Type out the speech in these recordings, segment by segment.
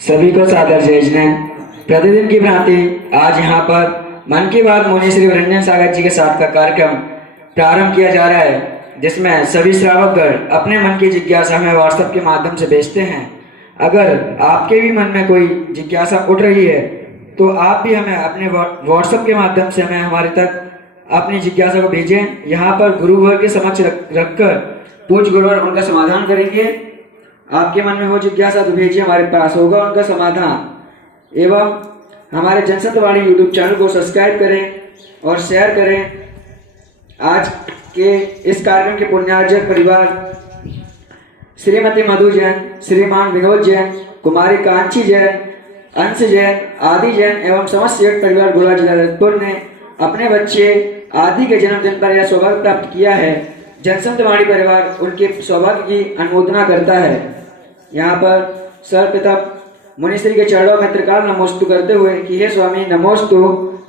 सभी को सादर जय जैन। प्रतिदिन की भांति आज यहाँ पर मन की बात मुनि श्री रंजन सागर जी के साथ का कार्यक्रम प्रारंभ किया जा रहा है, जिसमें सभी श्रावकगण अपने मन की जिज्ञासा हमें व्हाट्सएप के माध्यम से भेजते हैं। अगर आपके भी मन में कोई जिज्ञासा उठ रही है तो आप भी हमें अपने व्हाट्सएप के माध्यम से हमें हमारे तक अपनी जिज्ञासा को भेजें। यहाँ पर गुरुवर के समक्ष रखकर पूज्य गुरुवर उनका समाधान करेंगे। आपके मन में हो जिज्ञासा तो भेजिए, हमारे पास होगा उनका समाधान। एवं हमारे जनसत्वाणी यूट्यूब चैनल को सब्सक्राइब करें और शेयर करें। आज के इस कार्यक्रम के पुण्यार्जक परिवार श्रीमती मधु जैन, श्रीमान विनोद जैन, कुमारी कांची जैन, अंश जैन, आदि जैन एवं समस्त परिवार गोला जिला ललितपुर ने अपने बच्चे आदि के जन्मदिन पर यह सौभाग्य प्राप्त किया है। जनसंतवाणी परिवार उनके सौभाग्य की अनुमोदना करता है। यहाँ पर सर्वप्रथम मुनिश्री के चरणों में त्रिकाल नमोस्तु करते हुए कि हे स्वामी नमोस्तु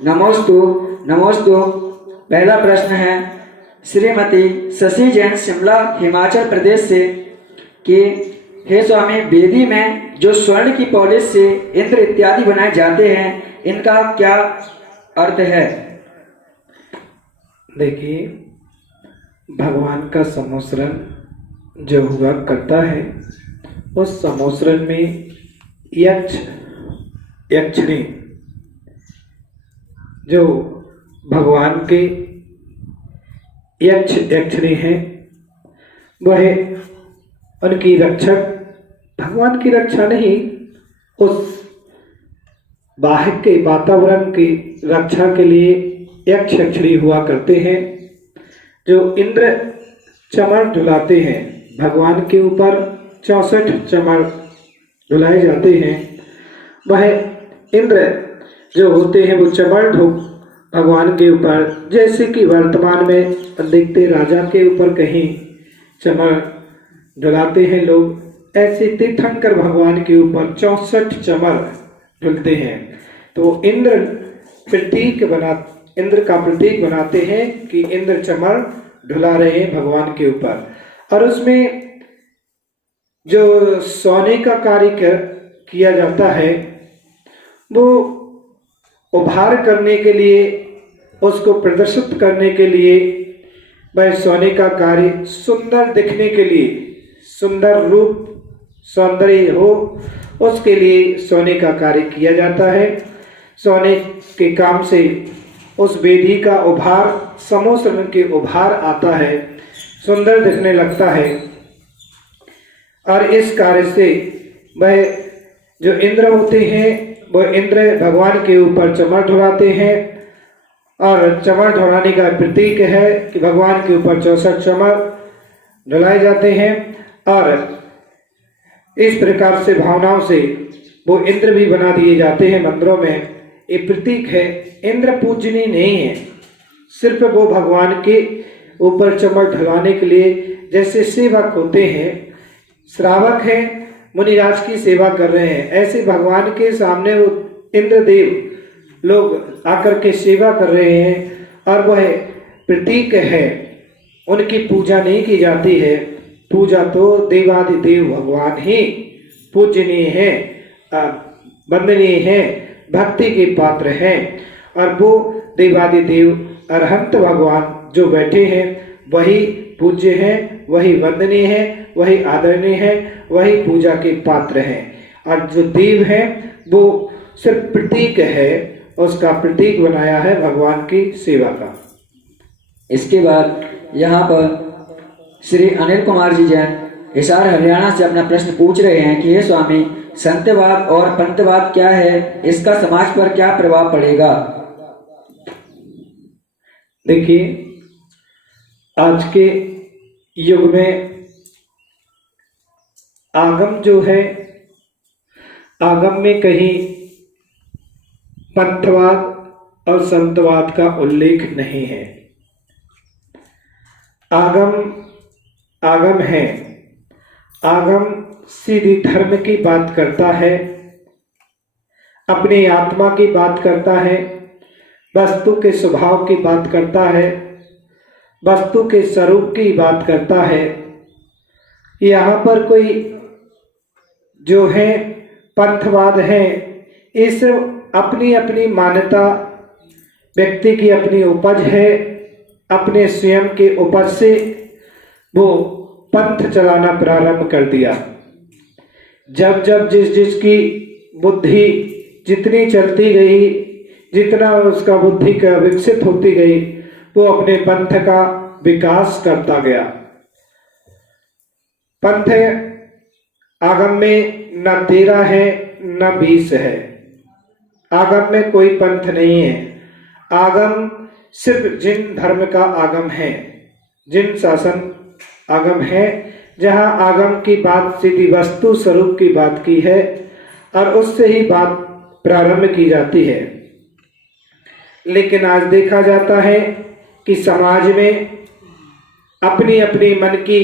नमोस्तु नमोस्तु। पहला प्रश्न है श्रीमती शशि जैन, शिमला हिमाचल प्रदेश से, कि हे स्वामी वेदी में जो स्वर्ण की पॉलिश से इंद्र इत्यादि बनाए जाते हैं, इनका क्या अर्थ है? देखिए, भगवान का समोसरण जो हुआ करता है, उस समोसरण में यक्ष यक्षिणी जो भगवान के यक्ष यक्षिणी हैं, वह उनकी रक्षक, भगवान की रक्षा नहीं, उस बाह्य के वातावरण की रक्षा के लिए यक्ष यक्षिणी हुआ करते हैं, जो इंद्र चमर झुलाते हैं। भगवान के ऊपर 64 चमर झुलाए जाते हैं। वह इंद्र जो होते हैं वो चमर भगवान के ऊपर, जैसे कि वर्तमान में देखते राजा के ऊपर कहीं चमर झुलाते हैं लोग, ऐसे तीर्थंकर भगवान के ऊपर 64 चमर झुलते हैं। तो इंद्र का प्रतीक बनाते हैं कि इंद्र चमर ढुला रहे हैं भगवान के ऊपर। और उसमें जो सोने का कार्य किया जाता है, वो उभार करने के लिए, उसको प्रदर्शित करने के लिए, वह सोने का कार्य सुंदर दिखने के लिए, सुंदर रूप सौंदर्य हो, उसके लिए सोने का कार्य किया जाता है। सोने के काम से उस वेदी का उभार, समोसरण के उभार आता है, सुंदर दिखने लगता है। और इस कार्य से वह जो इंद्र होते हैं, वह इंद्र भगवान के ऊपर चमर ढुलाते हैं। और चमर ढुलाने का प्रतीक है कि भगवान के ऊपर 64 चमर ढुलाए जाते हैं। और इस प्रकार से भावनाओं से वो इंद्र भी बना दिए जाते हैं मंदिरों में। ये प्रतीक है, इंद्र पूजनीय नहीं है, सिर्फ वो भगवान के ऊपर चमर ढलाने के लिए, जैसे सेवक होते हैं, श्रावक हैं, मुनिराज की सेवा कर रहे हैं, ऐसे भगवान के सामने वो इंद्रदेव लोग आकर के सेवा कर रहे हैं। और वह प्रतीक है, उनकी पूजा नहीं की जाती है। पूजा तो देवादिदेव भगवान ही पूजनीय है, वंदनीय है, भक्ति के पात्र हैं। और वो देवादिदेव अरहंत भगवान जो बैठे हैं, वही पूज्य हैं, वही वंदनीय हैं, वही आदरणीय हैं, वही पूजा के पात्र हैं। और जो देव हैं वो सिर्फ प्रतीक है, उसका प्रतीक बनाया है भगवान की सेवा का। इसके बाद यहाँ पर श्री अनिल कुमार जी जैन हिसार हरियाणा से अपना प्रश्न पूछ रहे हैं कि हे स्वामी, संतवाद और पंतवाद क्या है, इसका समाज पर क्या प्रभाव पड़ेगा? देखिए, आज के युग में आगम जो है, आगम में कहीं पंथवाद और संतवाद का उल्लेख नहीं है। आगम है, आगम सीधी धर्म की बात करता है, अपनी आत्मा की बात करता है, वस्तु के स्वभाव की बात करता है, वस्तु के स्वरूप की बात करता है। यहाँ पर कोई जो है पंथवाद है, इस अपनी अपनी मान्यता, व्यक्ति की अपनी उपज है, अपने स्वयं के उपज से वो पंथ चलाना प्रारंभ कर दिया। जब जब जिसकी बुद्धि जितनी चलती गई, जितना उसका बुद्धि का विकसित होती गई, वो अपने पंथ का विकास करता गया। पंथ आगम में न 13 है न 20 है। आगम में कोई पंथ नहीं है। आगम सिर्फ जिन धर्म का आगम है, जिन शासन आगम है, जहां आगम की बात सीधी वस्तु स्वरूप की बात की है और उससे ही बात प्रारंभ की जाती है। लेकिन आज देखा जाता है कि समाज में अपनी अपनी मन की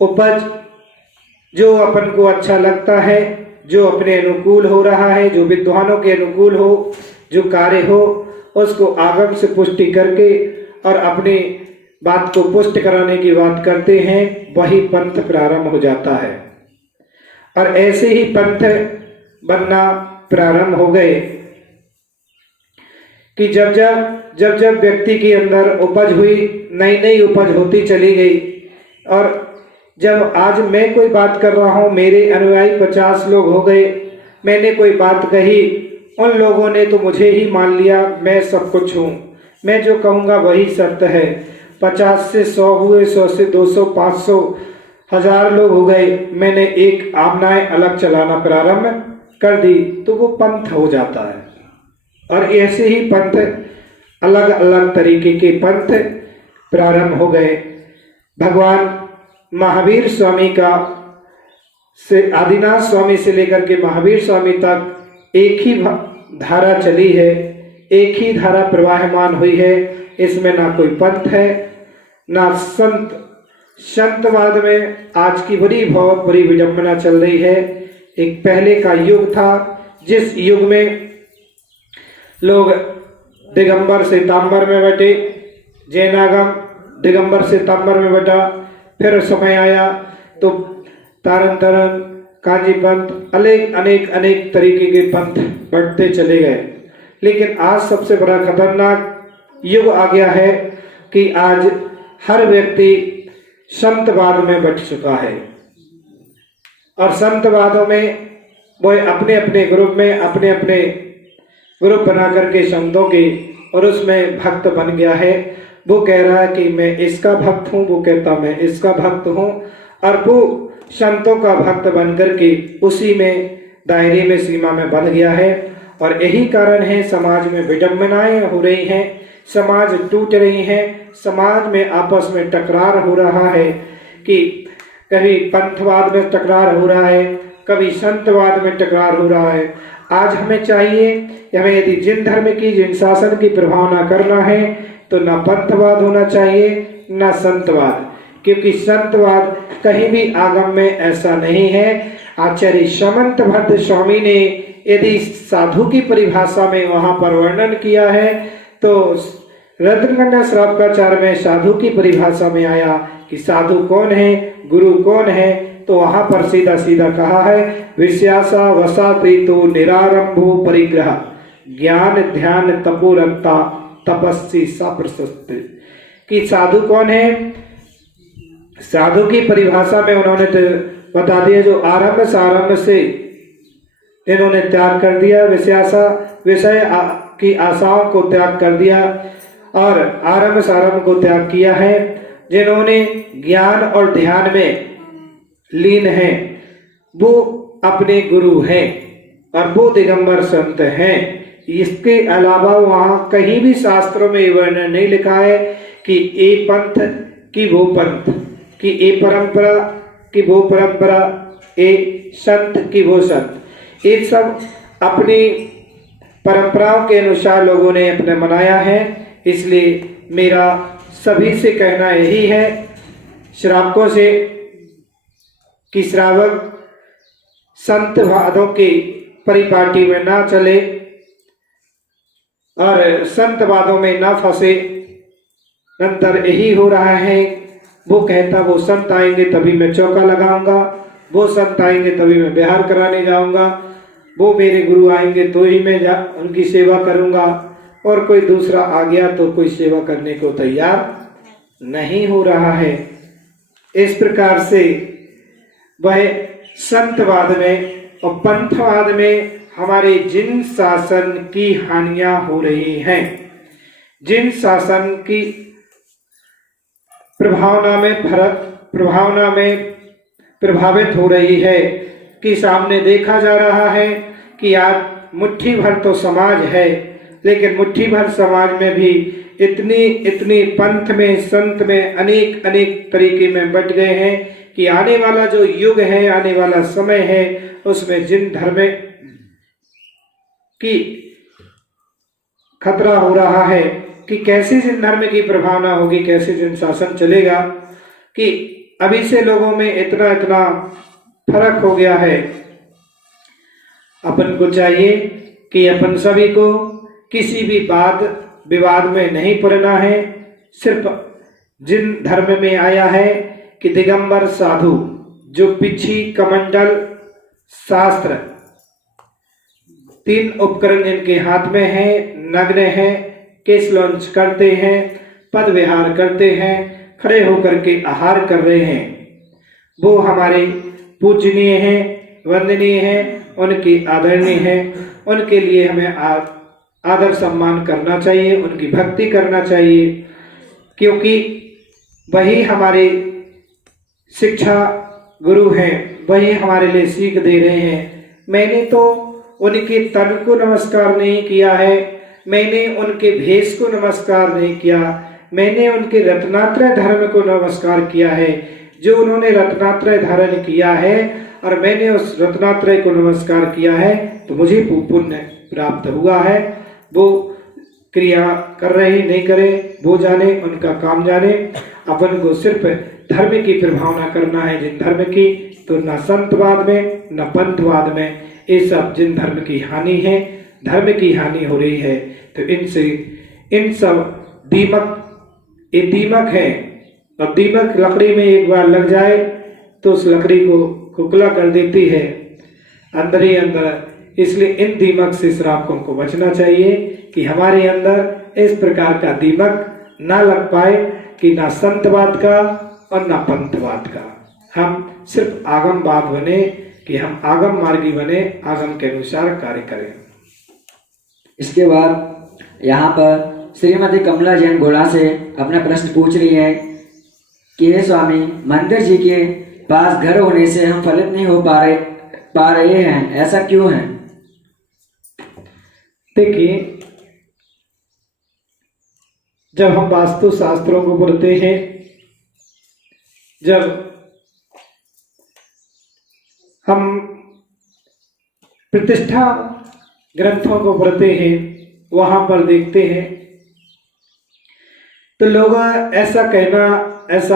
उपज, जो अपन को अच्छा लगता है, जो अपने अनुकूल हो रहा है, जो विद्वानों के अनुकूल हो, जो कार्य हो, उसको आगम से पुष्टि करके और अपनी बात को पुष्ट कराने की बात करते हैं, वही पंथ प्रारंभ हो जाता है। और ऐसे ही पंथ बनना प्रारंभ हो गए कि जब जब व्यक्ति के अंदर उपज हुई, नई नई उपज होती चली गई। और जब आज मैं कोई बात कर रहा हूँ, मेरे अनुयायी 50 लोग हो गए, मैंने कोई बात कही, उन लोगों ने तो मुझे ही मान लिया, मैं सब कुछ हूँ, मैं जो कहूँगा वही सत्य है। 50 से 100 हुए, 100 से 200, 500, 1000 लोग हो गए, मैंने एक आमनाएं अलग चलाना प्रारंभ कर दी, तो वो पंथ हो जाता है। और ऐसे ही पंथ, अलग अलग तरीके के पंथ प्रारंभ हो गए। भगवान महावीर स्वामी का से आदिनाथ स्वामी से लेकर के महावीर स्वामी तक एक ही धारा चली है, एक ही धारा प्रवाहमान हुई है। इसमें ना कोई पंथ है ना संत। संतवाद में आज की बहुत बड़ी विडंबना चल रही है। एक पहले का युग था, जिस युग में लोग दिगंबर से तांबर में बटे, जैनागम दिगंबर से तांबर में बटा। फिर समय आया तो तारन तरन, काजी पंथ, अनेक तरीके के पंथ बढ़ते चले गए। लेकिन आज सबसे बड़ा खतरनाक युग आ गया है कि आज हर व्यक्ति संतवाद में बट चुका है। और संतवादों में वो अपने अपने ग्रुप बना करके संतों के, और उसमें भक्त बन गया है। वो कह रहा है कि मैं इसका भक्त हूँ, वो कहता मैं इसका भक्त हूँ, और वो संतों का भक्त बन करके उसी में दायरे में, सीमा में बंध गया है। और यही कारण है समाज में विडंबनाएं हो रही हैं, समाज टूट रही हैं, समाज में आपस में टकरार हो रहा है कि कभी पंथवाद में टकरार हो रहा है, कभी संतवाद में टकरार हो रहा है। आज हमें चाहिए, हमें यदि जिन धर्म की, जिन शासन की प्रभावना करना है, तो ना पंथवाद होना चाहिए ना संतवाद, क्योंकि संतवाद कहीं भी आगम में ऐसा नहीं है। आचार्य समंत भद्र स्वामी ने यदि साधु की परिभाषा में वहां पर वर्णन किया है, तो रत्नगंगा श्रावकाचार्य में साधु की परिभाषा में आया कि साधु कौन है, गुरु कौन है, तो वहां पर सीधा सीधा कहा है, विश्यासा वसा प्रीतो निरारंभो परिग्रह ज्ञान ध्यान तपोरक्ता तपस्वी सप्रशस्त। कि साधु कौन है। साधु की परिभाषा में उन्होंने तो बता दिया, जो आरंभ सारंभ से इन्होंने त्याग कर दिया, विषय की आशाओं को त्याग कर दिया और आरंभ सारंभ को त्याग किया है। जिन्होंने ज्ञान और ध्यान में लीन हैं, वो अपने गुरु हैं और वो दिगंबर संत हैं। इसके अलावा वहां कहीं भी शास्त्रों में वर्णन नहीं लिखा है कि ये पंथ कि वो पंथ, कि ये परंपरा कि वो परंपरा, ये संत कि वो संत। ये सब अपनी परंपराओं के अनुसार लोगों ने अपने मनाया है। इसलिए मेरा सभी से कहना यही है, श्रावकों से, कि श्रावक संतवादों की परिपाटी में ना चले और संतवादों में ना फंसे। नंतर यही हो रहा है, वो कहता वो संत आएंगे तभी मैं चौका लगाऊंगा, वो संत आएंगे तभी मैं विहार कराने जाऊंगा, वो मेरे गुरु आएंगे तो ही मैं उनकी सेवा करूंगा, और कोई दूसरा आ गया तो कोई सेवा करने को तैयार नहीं हो रहा है। इस प्रकार से वह संतवाद में और पंथवाद में हमारे जिन शासन की हानियां हो रही हैं, जिन शासन की प्रभावना में प्रभावित हो रही है, कि सामने देखा जा रहा है कि आज मुट्ठी भर तो समाज है, लेकिन मुट्ठी भर समाज में भी इतनी पंथ में संत में अनेक अनेक तरीके में बट गए हैं कि आने वाला जो युग है, आने वाला समय है, उसमें जिन धर्म की खतरा हो रहा है कि कैसे जिन धर्म की प्रभावना होगी, कैसे जिन शासन चलेगा, कि अभी से लोगों में इतना फर्क हो गया है। अपन को चाहिए कि अपन सभी को किसी भी वाद विवाद में नहीं पड़ना है। सिर्फ जिन धर्म में आया है कि दिगंबर साधु जो पिछी कमंडल शास्त्र 3 उपकरण इनके हाथ में है, नग्न है, केस लॉन्च करते हैं, पद विहार करते हैं, खड़े होकर के आहार कर रहे हैं, वो हमारे पूजनीय हैं, वंदनीय हैं, उनकी आदरणीय हैं। उनके लिए हमें आदर सम्मान करना चाहिए, उनकी भक्ति करना चाहिए, क्योंकि वही हमारे शिक्षा गुरु हैं, वही हमारे लिए सीख दे रहे हैं। मैंने तो उनके तन को नमस्कार नहीं किया है, मैंने उनके भेष को नमस्कार नहीं किया, मैंने उनके रत्नात्रय धर्म को नमस्कार किया है। जो उन्होंने रत्नात्रय धारण किया है और मैंने उस रत्नात्रय को नमस्कार किया है, तो मुझे पुण्य प्राप्त हुआ है। वो क्रिया कर रहे नहीं करे वो जाने, उनका काम जाने। अपन को सिर्फ धर्म की प्रभावना करना है, जिन धर्म की, तो न संतवाद में न पंथवाद में, ये सब जिन धर्म की हानि है, धर्म की हानि हो रही है। तो इन सब ये दीमक है, और दीमक लकड़ी में एक बार लग जाए तो उस लकड़ी को खोखला कर देती है अंदर ही अंदर। इसलिए इन दीमक से श्रावकों को बचना चाहिए कि हमारे अंदर इस प्रकार का दीमक ना लग पाए कि ना संतवाद का और ना पंथवाद का। हम सिर्फ आगमवाद बने, कि हम आगम मार्गी बने, आगम के अनुसार कार्य करें। इसके बाद यहाँ पर श्रीमती कमला जैन गोला से अपना प्रश्न पूछ रही है कि हे स्वामी, मंदिर जी के पास घर होने से हम फलित नहीं हो पा रहे हैं, ऐसा क्यों है? देखिए, जब हम वास्तु शास्त्रों को पढ़ते हैं, जब हम प्रतिष्ठा ग्रंथों को पढ़ते हैं, वहां पर देखते हैं तो लोग ऐसा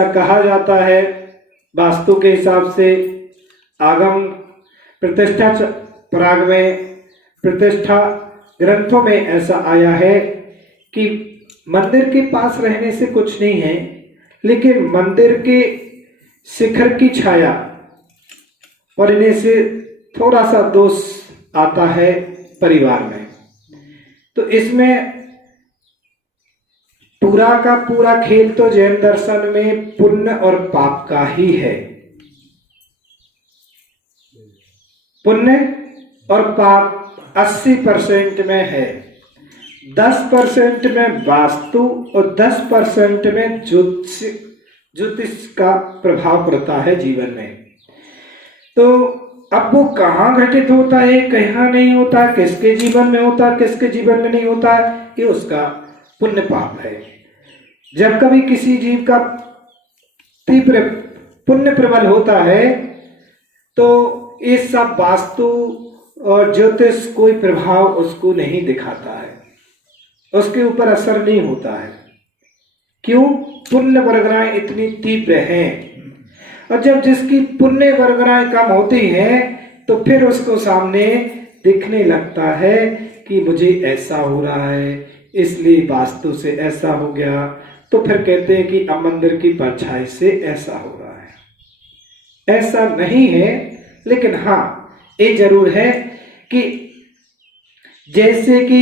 कहा जाता है वास्तु के हिसाब से, आगम प्रतिष्ठा पराग में प्रतिष्ठा ग्रंथों में ऐसा आया है कि मंदिर के पास रहने से कुछ नहीं है, लेकिन मंदिर के शिखर की छाया पड़ने से थोड़ा सा दोष आता है परिवार में। तो इसमें पूरा का पूरा खेल तो जैन दर्शन में पुण्य और पाप का ही है। पुण्य और पाप 80% में है, 10% में वास्तु और 10% में ज्योतिष का प्रभाव पड़ता है जीवन में। तो अब वो कहाँ घटित होता है, कहाँ नहीं होता, किसके जीवन में होता है, किसके जीवन में नहीं होता है, ये उसका पुण्य पाप है। जब कभी किसी जीव का तीव्र पुण्य प्रबल होता है तो ये सब वास्तु और ज्योतिष कोई प्रभाव उसको नहीं दिखाता है, उसके ऊपर असर नहीं होता है। क्यों? पुण्य वर्गनाएं इतनी तीव्र हैं, और जब जिसकी पुण्य वर्गनाएं कम होती हैं तो फिर उसको सामने दिखने लगता है कि मुझे ऐसा हो रहा है, इसलिए वास्तु से ऐसा हो गया, तो फिर कहते हैं कि अब मंदिर की परछाई से ऐसा हो रहा है। ऐसा नहीं है, लेकिन हाँ ये जरूर है कि जैसे कि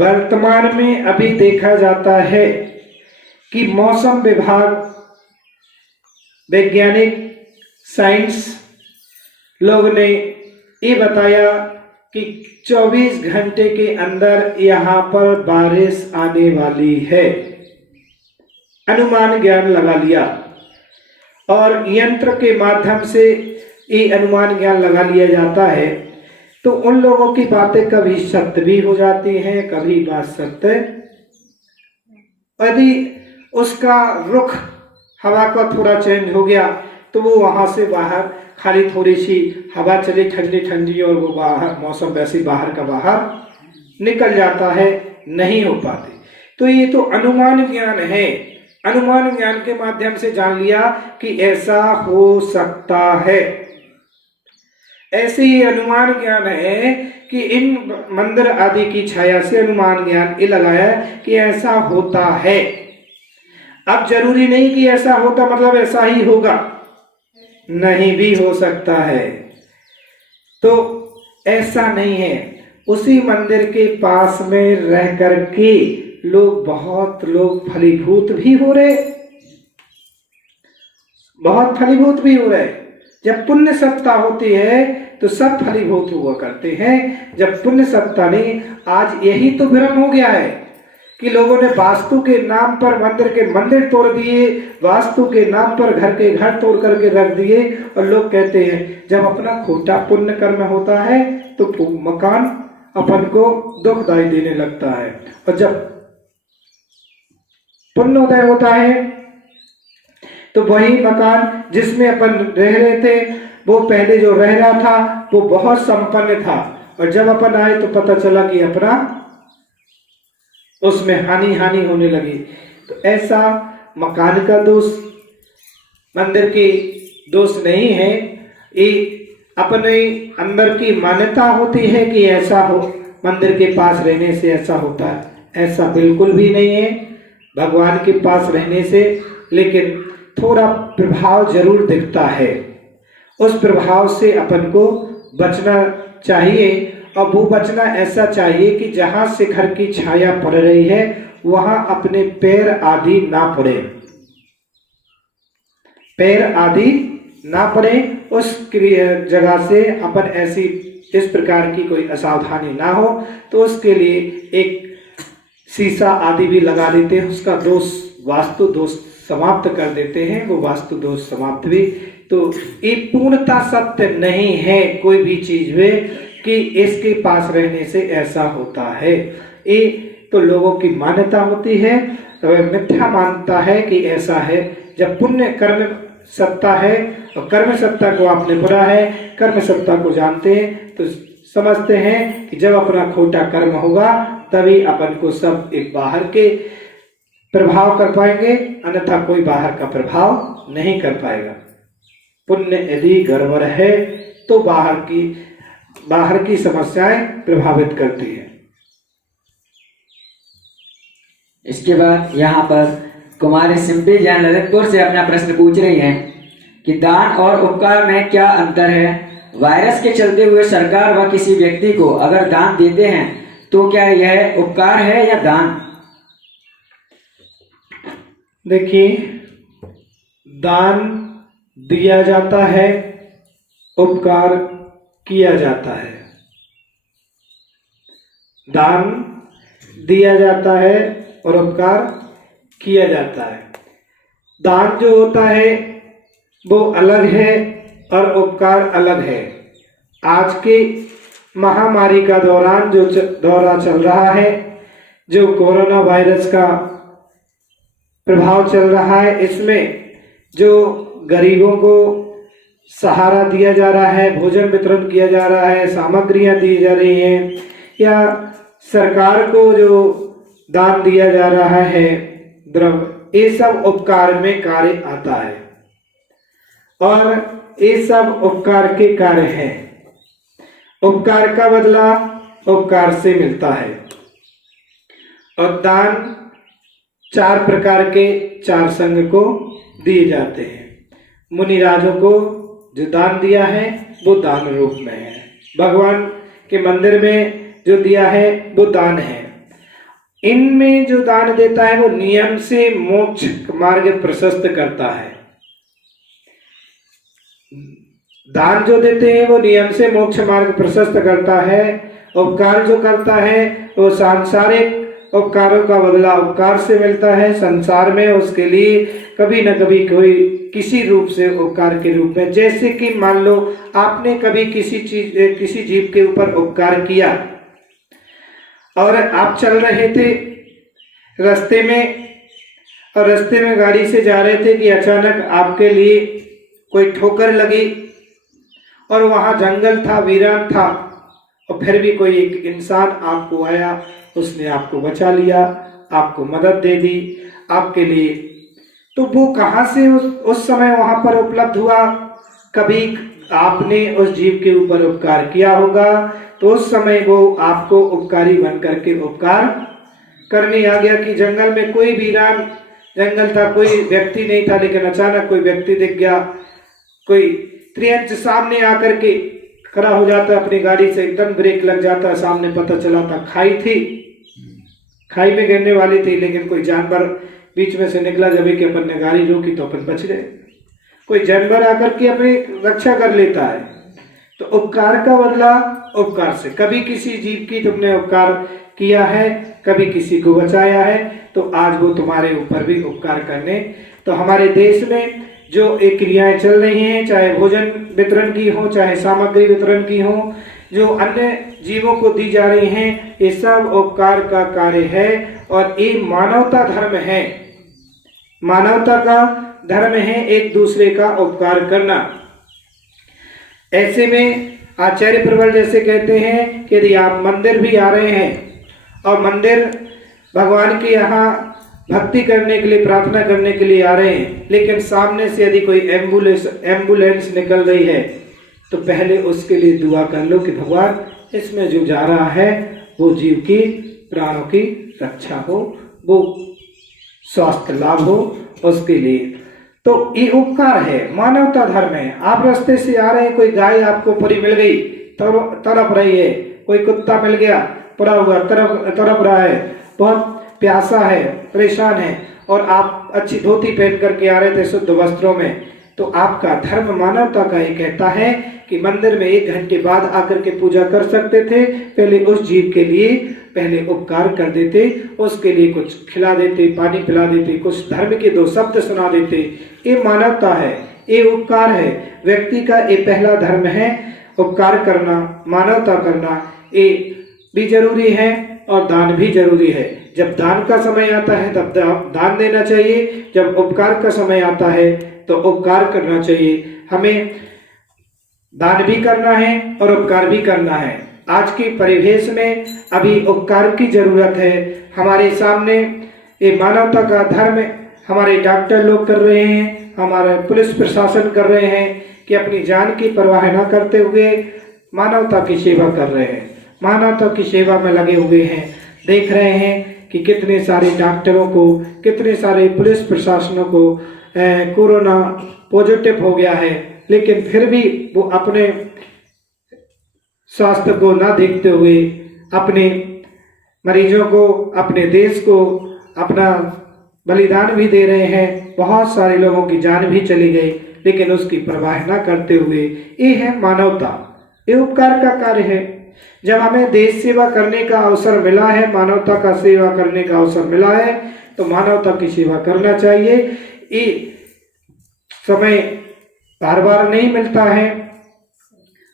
वर्तमान में अभी देखा जाता है कि मौसम विभाग, वैज्ञानिक, साइंस लोग ने ये बताया कि 24 घंटे के अंदर यहाँ पर बारिश आने वाली है। अनुमान ज्ञान लगा लिया और यंत्र के माध्यम से ये अनुमान ज्ञान लगा लिया जाता है, तो उन लोगों की बातें कभी सत्य भी हो जाती हैं, कभी बात सत्य। यदि उसका रुख हवा का थोड़ा चेंज हो गया तो वो वहां से बाहर खाली थोड़ी सी हवा चली ठंडी ठंडी और वो बाहर मौसम वैसे बाहर का बाहर निकल जाता है, नहीं हो पाते। तो ये तो अनुमान ज्ञान है। अनुमान ज्ञान के माध्यम से जान लिया कि ऐसा हो सकता है। ऐसे ही अनुमान ज्ञान है कि इन मंदिर आदि की छाया से अनुमान ज्ञान ये लगाया कि ऐसा होता है। अब जरूरी नहीं कि ऐसा होता मतलब ऐसा ही होगा, नहीं भी हो सकता है। तो ऐसा नहीं है। उसी मंदिर के पास में रह करके बहुत लोग फलीभूत भी हो रहे, बहुत फलीभूत भी हो रहे। जब पुण्य सत्ता होती है तो सब फलीभूत हुआ करते हैं। जब पुण्य सत्ता नहीं, आज यही तो भ्रम हो गया है कि लोगों ने वास्तु के नाम पर मंदिर के मंदिर तोड़ दिए, वास्तु के नाम पर घर के घर तोड़ करके रख दिए। और लोग कहते हैं जब अपना खोटा पुण्य कर्म होता है तो मकान अपन को दुखदाई देने लगता है, और जब पुण्योदय होता है तो वही मकान जिसमें अपन रह रहे थे, वो पहले जो रह रहा था वो बहुत संपन्न था, और जब अपन आए तो पता चला कि अपना उसमें हानि होने लगी। तो ऐसा मकान का दोष, मंदिर की दोष नहीं है। ये अपने अंदर की मान्यता होती है कि ऐसा हो, मंदिर के पास रहने से ऐसा होता है। ऐसा बिल्कुल भी नहीं है भगवान के पास रहने से, लेकिन थोड़ा प्रभाव जरूर दिखता है। उस प्रभाव से अपन को बचना चाहिए, और वो बचना ऐसा चाहिए कि जहां शिखर की छाया पड़ रही है वहां अपने पैर आदि ना पड़े, पैर आदि ना पड़े। उस जगह से अपन ऐसी इस प्रकार की कोई असावधानी ना हो, तो उसके लिए एक शीशा आदि भी लगा देते हैं, उसका दोष, वास्तु दोष समाप्त कर देते हैं। वो वास्तु दोष समाप्त भी, तो ये पूर्णता सत्य नहीं है कोई भी चीज में कि इसके पास रहने से ऐसा होता है। ये तो लोगों की मान्यता होती है, मिथ्या मानता है कि ऐसा है। जब पुण्य कर्म सत्ता है और कर्म सत्ता को आपने बुरा है, कर्म सत्ता को जानते हैं तो समझते हैं कि जब अपना खोटा कर्म होगा तभी अपन को सब एक बाहर के प्रभाव कर पाएंगे, अन्यथा कोई बाहर का प्रभाव नहीं कर पाएगा। पुण्य यदि गड़बड़ है तो बाहर की समस्याएं प्रभावित करती है। इसके बाद यहाँ पर कुमारी सिंपी जैन ललितपुर से अपना प्रश्न पूछ रही हैं कि दान और उपकार में क्या अंतर है। वायरस के चलते हुए सरकार व किसी व्यक्ति को अगर दान देते हैं तो क्या यह उपकार है या दान? देखिए, दान दिया जाता है, उपकार किया जाता है। दान दिया जाता है और उपकार किया जाता है। दान जो होता है वो अलग है और उपकार अलग है। आज के महामारी का दौरान जो दौरा चल रहा है, जो कोरोना वायरस का प्रभाव चल रहा है, इसमें जो गरीबों को सहारा दिया जा रहा है, भोजन वितरण किया जा रहा है, सामग्रियां दी जा रही हैं, या सरकार को जो दान दिया जा रहा है द्रव्य, ये सब उपकार में कार्य आता है और ये सब उपकार के कार्य हैं। उपकार का बदला उपकार से मिलता है। और दान 4 प्रकार के 4 संघ को दिए जाते हैं। मुनिराजों को जो दान दिया है वो दान रूप में है। भगवान के मंदिर में जो दिया है वो दान है। इनमें जो दान देता है वो नियम से मोक्ष मार्ग प्रशस्त करता है। दान जो देते हैं वो नियम से मोक्ष मार्ग प्रशस्त करता है। उपकार जो करता है वो सांसारिक उपकारों का बदला उपकार से मिलता है। संसार में उसके लिए कभी न कभी कोई किसी रूप से उपकार के रूप में, जैसे कि मान लो आपने कभी किसी जीव के ऊपर उपकार किया और आप चल रहे थे रास्ते में, और रास्ते में गाड़ी से जा रहे थे कि अचानक आपके लिए कोई ठोकर लगी और वहां जंगल था, वीरान था, और फिर भी कोई एक इंसान आपको आया, उसने आपको बचा लिया, आपको मदद दे दी आपके लिए। तो वो कहाँ से उस समय वहां पर उपलब्ध हुआ? कभी आपने उस जीव के ऊपर उपकार किया होगा, तो उस समय वो आपको उपकारी बन करके उपकार करने आ गया। कि जंगल में कोई वीरान जंगल था, कोई व्यक्ति नहीं था, लेकिन अचानक कोई व्यक्ति दिख गया, कोई त्रियंच सामने आकर के खड़ा हो जाता, अपनी गाड़ी से एकदम ब्रेक लग जाता, सामने पता चला था खाई थी, खाई में गिरने वाली थी, लेकिन कोई जानवर बीच में से निकला। जब कि अपन ने गाड़ी रोकी तो अपन बच गए। कोई जानवर आकर के अपनी रक्षा कर लेता है। तो उपकार का बदला उपकार से। कभी किसी जीव की तुमने उपकार किया है, कभी किसी को बचाया है, तो आज वो तुम्हारे ऊपर भी उपकार करने। तो हमारे देश में जो एक क्रियाएं चल रही हैं, चाहे भोजन वितरण की हो, चाहे सामग्री वितरण की हो, जो अन्य जीवों को दी जा रही हैं, ये सब उपकार का कार्य है और ये मानवता धर्म है। मानवता का धर्म है एक दूसरे का उपकार करना। ऐसे में आचार्य प्रबल जैसे कहते हैं कि यदि आप मंदिर भी आ रहे हैं और मंदिर भगवान के यहाँ भक्ति करने के लिए, प्रार्थना करने के लिए आ रहे हैं, लेकिन सामने से यदि कोई एम्बुलेंस निकल रही है, तो पहले उसके लिए दुआ कर लो कि भगवान इसमें जो जा रहा है वो जीव की प्राणों की रक्षा हो, वो स्वास्थ्य लाभ हो उसके लिए। तो ये उपकार है, मानवता धर्म है। आप रास्ते से आ रहे हैं, कोई गाय आपको परी मिल गई, तड़प रही है, कोई कुत्ता मिल गया पड़ा हुआ तड़प रहा है, बहुत प्यासा है, परेशान है, और आप अच्छी धोती पहन करके आ रहे थे शुद्ध वस्त्रों में, तो आपका धर्म मानवता का ये कहता है कि मंदिर में 1 घंटे बाद आकर के पूजा कर सकते थे। पहले उस जीव के लिए पहले उपकार कर देते, उसके लिए कुछ खिला देते, पानी पिला देते, कुछ धर्म के 2 शब्द सुना देते। ये मानवता है, ये उपकार है। व्यक्ति का ये पहला धर्म है, उपकार करना, मानवता करना। ये भी जरूरी है और दान भी जरूरी है। जब दान का समय आता है तब दान देना चाहिए, जब उपकार का समय आता है तो उपकार करना चाहिए। हमें दान भी करना है और उपकार भी करना है। आज के परिवेश में अभी उपकार की जरूरत है। हमारे सामने ये मानवता का धर्म हमारे डॉक्टर लोग कर रहे हैं, हमारे पुलिस प्रशासन कर रहे हैं कि अपनी जान की परवाह न करते हुए मानवता की सेवा कर रहे हैं, मानवता की सेवा में लगे हुए हैं। देख रहे हैं कि कितने सारे डॉक्टरों को, कितने सारे पुलिस प्रशासनों को कोरोना पॉजिटिव हो गया है, लेकिन फिर भी वो अपने स्वास्थ्य को ना देखते हुए अपने मरीजों को, अपने देश को अपना बलिदान भी दे रहे हैं। बहुत सारे लोगों की जान भी चली गई, लेकिन उसकी परवाह ना करते हुए। ये है मानवता, ये उपकार का कार्य है। जब हमें देश सेवा करने का अवसर मिला है, मानवता का सेवा करने का अवसर मिला है, तो मानवता की सेवा करना चाहिए। ये समय बार बार नहीं मिलता है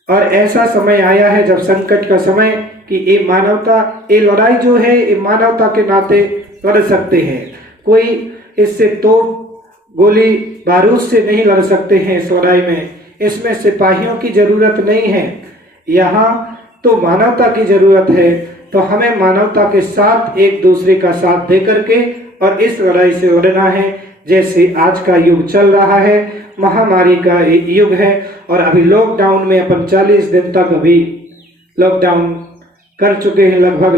और ऐसा समय आया है जब संकट का समय कि ये मानवता, ये लड़ाई जो है ये मानवता के नाते लड़ सकते हैं। कोई इससे तोप गोली बारूद से नहीं लड़ सकते हैं इस लड़ाई में। इसमें सिपाहियों की जरूरत नहीं है, यहाँ तो मानवता की जरूरत है। तो हमें मानवता के साथ एक दूसरे का साथ दे करके और इस लड़ाई से लड़ना है। जैसे आज का युग चल रहा है, महामारी का युग है, और अभी लॉकडाउन में अपन 40 दिन तक अभी लॉकडाउन कर चुके हैं। लगभग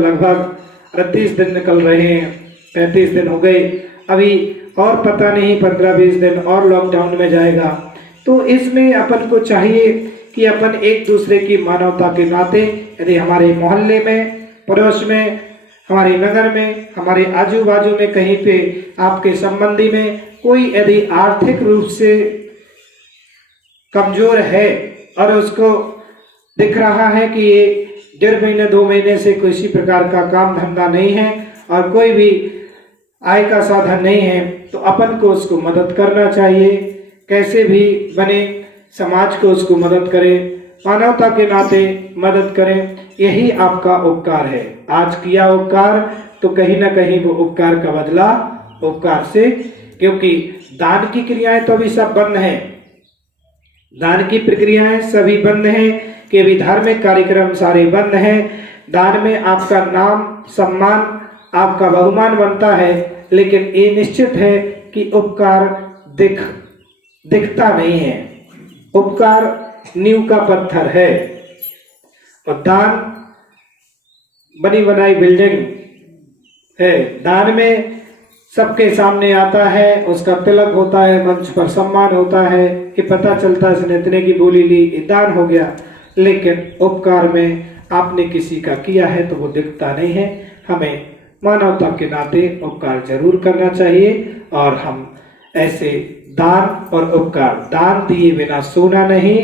38 दिन निकल रहे हैं, 35 दिन हो गए, अभी और पता नहीं 15-20 दिन और लॉकडाउन में जाएगा। तो इसमें अपन को चाहिए कि अपन एक दूसरे की मानवता के नाते, यदि हमारे मोहल्ले में, पड़ोस में, हमारे नगर में, हमारे आजू बाजू में कहीं पे आपके संबंधी में कोई यदि आर्थिक रूप से कमजोर है और उसको दिख रहा है कि ये 1.5 महीने 2 महीने से किसी प्रकार का काम धंधा नहीं है और कोई भी आय का साधन नहीं है, तो अपन को उसको मदद करना चाहिए। कैसे भी बने समाज को उसको मदद करें, मानवता के नाते मदद करें, यही आपका उपकार है। आज किया उपकार तो कहीं ना कहीं वो उपकार का बदला उपकार से, क्योंकि दान की क्रियाएं तो अभी सब बंद हैं, दान की प्रक्रियाएं सभी बंद हैं, कि अभी धार्मिक कार्यक्रम सारे बंद हैं। दान में आपका नाम सम्मान, आपका बहुमान बनता है, लेकिन ये निश्चित है कि उपकार दिखता नहीं है। उपकार नींव का पत्थर है और दान बनी बनाई बिल्डिंग है। दान में सबके सामने आता है, उसका तिलक होता है, मंच पर सम्मान होता है, ये पता चलता है इसने इतने की बोली ली, ये दान हो गया। लेकिन उपकार में आपने किसी का किया है तो वो दिखता नहीं है। हमें मानवता के नाते उपकार जरूर करना चाहिए और हम ऐसे दान और उपकार, दान दिए बिना सोना नहीं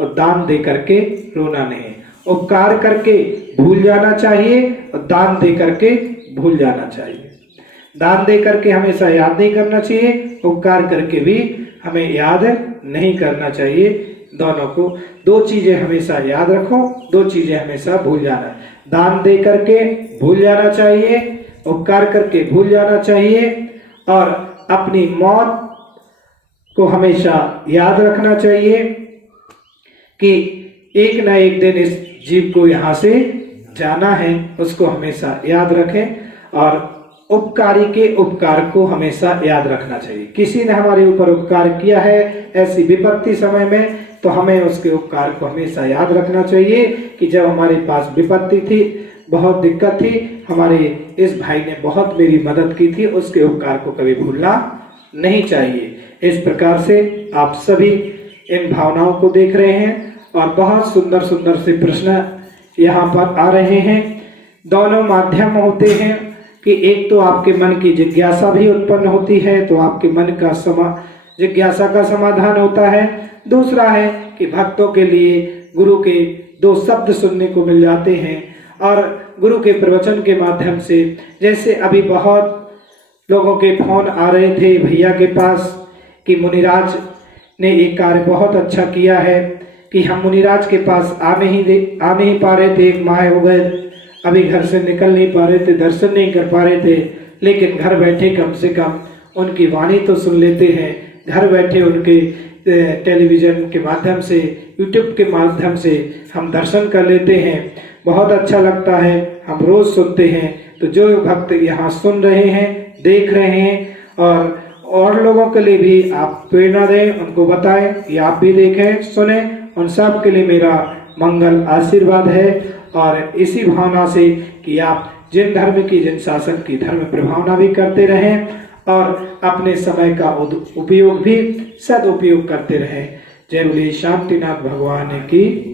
और दान दे करके रोना नहीं। उपकार करके भूल जाना चाहिए और दान दे करके भूल जाना चाहिए। दान दे करके हमेशा याद नहीं करना चाहिए, उपकार करके भी हमें याद नहीं करना चाहिए। दोनों को, 2 चीजें हमेशा याद रखो, 2 चीजें हमेशा भूल जाना। दान दे करके भूल जाना चाहिए, उपकार करके भूल जाना चाहिए और अपनी मौत को हमेशा याद रखना चाहिए कि एक ना एक दिन इस जीव को यहाँ से जाना है, उसको हमेशा याद रखें और उपकारी के उपकार को हमेशा याद रखना चाहिए। किसी ने हमारे ऊपर उपकार किया है ऐसी विपत्ति समय में, तो हमें उसके उपकार को हमेशा याद रखना चाहिए कि जब हमारे पास विपत्ति थी, बहुत दिक्कत थी, हमारे इस भाई ने बहुत मेरी मदद की थी, उसके उपकार को कभी भूलना नहीं चाहिए। इस प्रकार से आप सभी इन भावनाओं को देख रहे हैं और बहुत सुंदर सुंदर से प्रश्न यहाँ पर आ रहे हैं। दोनों माध्यम होते हैं कि एक तो आपके मन की जिज्ञासा भी उत्पन्न होती है, तो आपके मन का जिज्ञासा का समाधान होता है। दूसरा है कि भक्तों के लिए गुरु के 2 शब्द सुनने को मिल जाते हैं और गुरु के प्रवचन के माध्यम से, जैसे अभी बहुत लोगों के फोन आ रहे थे भैया के पास कि मुनिराज ने एक कार्य बहुत अच्छा किया है कि हम मुनिराज के पास आ नहीं पा रहे थे, 1 माह हो गए, अभी घर से निकल नहीं पा रहे थे, दर्शन नहीं कर पा रहे थे, लेकिन घर बैठे कम से कम उनकी वाणी तो सुन लेते हैं। घर बैठे उनके टेलीविज़न के माध्यम से, यूट्यूब के माध्यम से हम दर्शन कर लेते हैं, बहुत अच्छा लगता है, हम रोज़ सुनते हैं। तो जो भक्त यहाँ सुन रहे हैं, देख रहे हैं और लोगों के लिए भी आप प्रेरणा दें, उनको बताएं कि आप भी देखें, सुने, उन सब के लिए मेरा मंगल आशीर्वाद है। और इसी भावना से कि आप जिन धर्म की, जिन शासन की धर्म प्रभावना भी करते रहें और अपने समय का उपयोग भी सदुपयोग करते रहें। जय बोले शांतिनाथ भगवान की।